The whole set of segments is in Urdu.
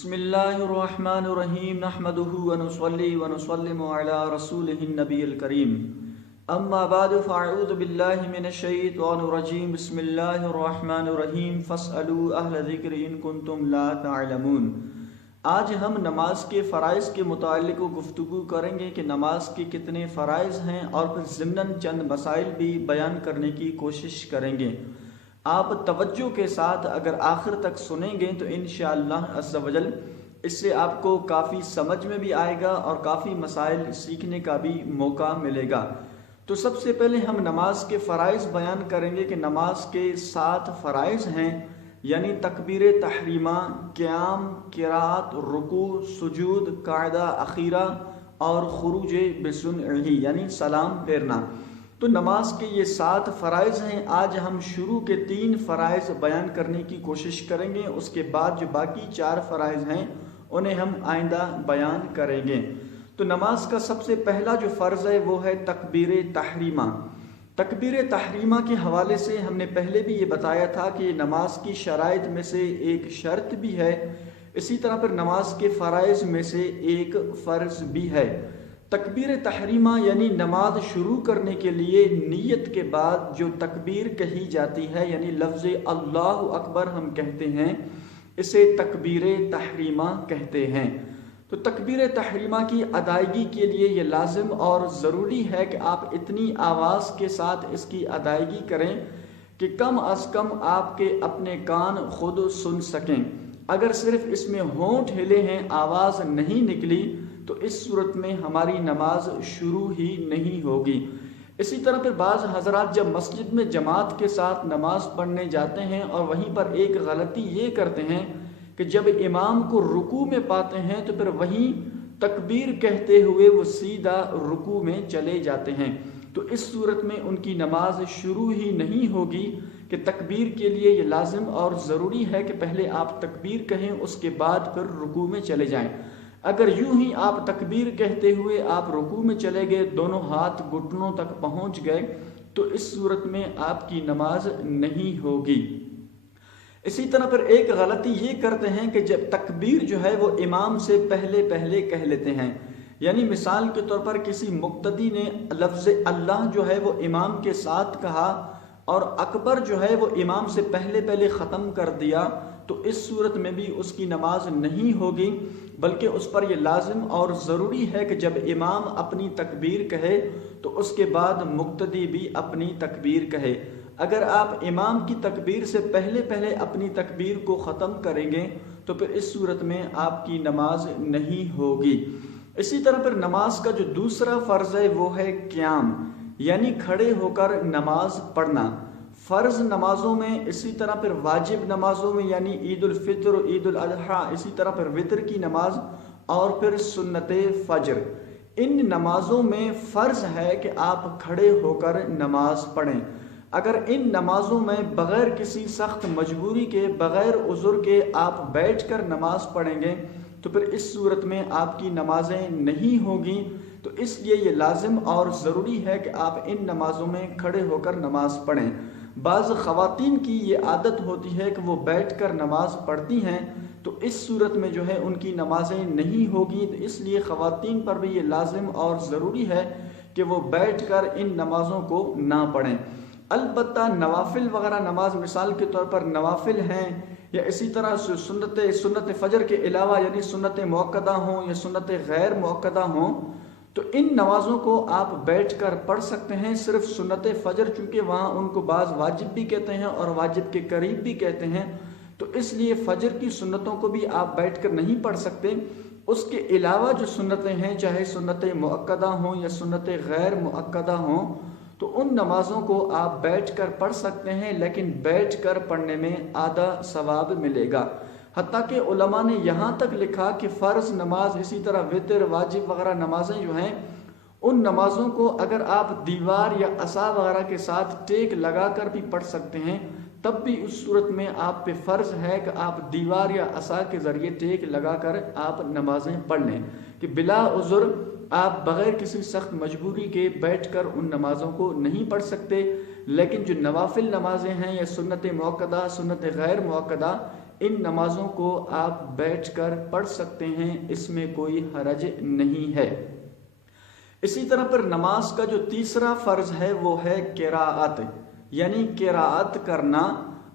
بسم اللہ الرحمن الرحیم نحمده ونصلی ونسلم علی رسولہ النبی الکریم اما بعد فاعوذ باللہ من الشیطان الرجیم بسم اللہ الرحمن الرحیم فاسألوا اہل ذکر ان کنتم لا تعلمون۔ آج ہم نماز کے فرائض کے متعلق گفتگو کریں گے کہ نماز کے کتنے فرائض ہیں اور پھر ضمناً چند مسائل بھی بیان کرنے کی کوشش کریں گے۔ آپ توجہ کے ساتھ اگر آخر تک سنیں گے تو انشاءاللہ عز و جل اس سے آپ کو کافی سمجھ میں بھی آئے گا اور کافی مسائل سیکھنے کا بھی موقع ملے گا۔ تو سب سے پہلے ہم نماز کے فرائض بیان کریں گے کہ نماز کے 7 فرائض ہیں، یعنی تکبیر تحریمہ، قیام، قرات، رکوع، سجود، قاعدہ اخیرہ اور خروج بسنعہ یعنی سلام پھیرنا۔ تو نماز کے یہ 7 فرائض ہیں۔ آج ہم شروع کے 3 فرائض بیان کرنے کی کوشش کریں گے، اس کے بعد جو باقی 4 فرائض ہیں انہیں ہم آئندہ بیان کریں گے۔ تو نماز کا سب سے پہلا جو فرض ہے وہ ہے تکبیر تحریمہ۔ تکبیر تحریمہ کے حوالے سے ہم نے پہلے بھی یہ بتایا تھا کہ یہ نماز کی شرائط میں سے ایک شرط بھی ہے، اسی طرح پھر نماز کے فرائض میں سے ایک فرض بھی ہے۔ تکبیر تحریمہ یعنی نماز شروع کرنے کے لیے نیت کے بعد جو تکبیر کہی جاتی ہے، یعنی لفظ اللہ اکبر ہم کہتے ہیں، اسے تکبیر تحریمہ کہتے ہیں۔ تو تکبیر تحریمہ کی ادائیگی کے لیے یہ لازم اور ضروری ہے کہ آپ اتنی آواز کے ساتھ اس کی ادائیگی کریں کہ کم از کم آپ کے اپنے کان خود سن سکیں۔ اگر صرف اس میں ہونٹ ہلے ہیں، آواز نہیں نکلی، تو اس صورت میں ہماری نماز شروع ہی نہیں ہوگی۔ اسی طرح پھر بعض حضرات جب مسجد میں جماعت کے ساتھ نماز پڑھنے جاتے ہیں اور وہیں پر ایک غلطی یہ کرتے ہیں کہ جب امام کو رکوع میں پاتے ہیں تو پھر وہیں تکبیر کہتے ہوئے وہ سیدھا رکوع میں چلے جاتے ہیں۔ تو اس صورت میں ان کی نماز شروع ہی نہیں ہوگی کہ تکبیر کے لیے یہ لازم اور ضروری ہے کہ پہلے آپ تکبیر کہیں، اس کے بعد پھر رکوع میں چلے جائیں۔ اگر یوں ہی آپ تکبیر کہتے ہوئے آپ رکوع میں چلے گئے، دونوں ہاتھ گھٹنوں تک پہنچ گئے، تو اس صورت میں آپ کی نماز نہیں ہوگی۔ اسی طرح پھر ایک غلطی یہ کرتے ہیں کہ جب تکبیر جو ہے وہ امام سے پہلے کہہ لیتے ہیں، یعنی مثال کے طور پر کسی مقتدی نے لفظ اللہ جو ہے وہ امام کے ساتھ کہا اور اکبر جو ہے وہ امام سے پہلے ختم کر دیا، تو اس صورت میں بھی اس کی نماز نہیں ہوگی، بلکہ اس پر یہ لازم اور ضروری ہے کہ جب امام اپنی تکبیر کہے تو اس کے بعد مقتدی بھی اپنی تکبیر کہے۔ اگر آپ امام کی تکبیر سے پہلے اپنی تکبیر کو ختم کریں گے تو پھر اس صورت میں آپ کی نماز نہیں ہوگی۔ اسی طرح پھر نماز کا جو دوسرا فرض ہے وہ ہے قیام، یعنی کھڑے ہو کر نماز پڑھنا۔ فرض نمازوں میں، اسی طرح پھر واجب نمازوں میں یعنی عید الفطر، عید الاضحیٰ، اسی طرح پھر وتر کی نماز اور پھر سنت فجر، ان نمازوں میں فرض ہے کہ آپ کھڑے ہو کر نماز پڑھیں۔ اگر ان نمازوں میں بغیر کسی سخت مجبوری کے، بغیر عذر کے آپ بیٹھ کر نماز پڑھیں گے تو پھر اس صورت میں آپ کی نمازیں نہیں ہوگی۔ تو اس لیے یہ لازم اور ضروری ہے کہ آپ ان نمازوں میں کھڑے ہو کر نماز پڑھیں۔ بعض خواتین کی یہ عادت ہوتی ہے کہ وہ بیٹھ کر نماز پڑھتی ہیں، تو اس صورت میں جو ہے ان کی نمازیں نہیں ہوگی۔ تو اس لیے خواتین پر بھی یہ لازم اور ضروری ہے کہ وہ بیٹھ کر ان نمازوں کو نہ پڑھیں۔ البتہ نوافل وغیرہ نماز، مثال کے طور پر نوافل ہیں یا اسی طرح سنت فجر کے علاوہ یعنی سنت مؤکدہ ہوں یا سنت غیر مؤکدہ ہوں، تو ان نمازوں کو آپ بیٹھ کر پڑھ سکتے ہیں۔ صرف سنت فجر چونکہ وہاں ان کو بعض واجب بھی کہتے ہیں اور واجب کے قریب بھی کہتے ہیں، تو اس لیے فجر کی سنتوں کو بھی آپ بیٹھ کر نہیں پڑھ سکتے۔ اس کے علاوہ جو سنتیں ہیں، چاہے سنت مؤکدہ ہوں یا سنت غیر مؤکدہ ہوں، تو ان نمازوں کو آپ بیٹھ کر پڑھ سکتے ہیں، لیکن بیٹھ کر پڑھنے میں آدھا ثواب ملے گا۔ حتیٰ کہ علماء نے یہاں تک لکھا کہ فرض نماز، اسی طرح وتر، واجب وغیرہ نمازیں جو ہیں، ان نمازوں کو اگر آپ دیوار یا عصا وغیرہ کے ساتھ ٹیک لگا کر بھی پڑھ سکتے ہیں، تب بھی اس صورت میں آپ پہ فرض ہے کہ آپ دیوار یا عصا کے ذریعے ٹیک لگا کر آپ نمازیں پڑھ لیں، کہ بلا عذر آپ بغیر کسی سخت مجبوری کے بیٹھ کر ان نمازوں کو نہیں پڑھ سکتے۔ لیکن جو نوافل نمازیں ہیں یا سنت مؤکدہ، سنت غیر مؤکدہ، ان نمازوں کو آپ بیٹھ کر پڑھ سکتے ہیں، اس میں کوئی حرج نہیں ہے۔ اسی طرح پر نماز کا جو تیسرا فرض ہے وہ ہے قراءت، یعنی قراءت کرنا۔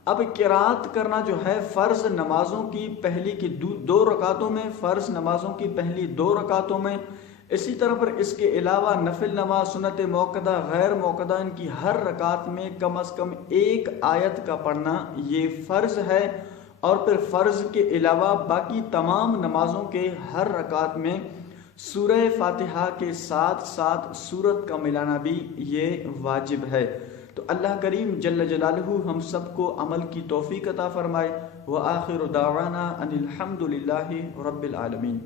اب قراءت کرنا جو ہے فرض نمازوں کی پہلی کی 2 رکعتوں میں، فرض نمازوں کی پہلی 2 رکعتوں میں، اسی طرح پر اس کے علاوہ نفل نماز، سنت موقدہ، غیر موقدہ، ان کی ہر رکعت میں کم از کم 1 آیت کا پڑھنا یہ فرض ہے۔ اور پھر فرض کے علاوہ باقی تمام نمازوں کے ہر رکعت میں سورہ فاتحہ کے ساتھ ساتھ سورت کا ملانا بھی یہ واجب ہے۔ تو اللہ کریم جل جلالہ ہم سب کو عمل کی توفیق عطا فرمائے۔ وآخر دعوانا ان الحمد للہ رب العالمین۔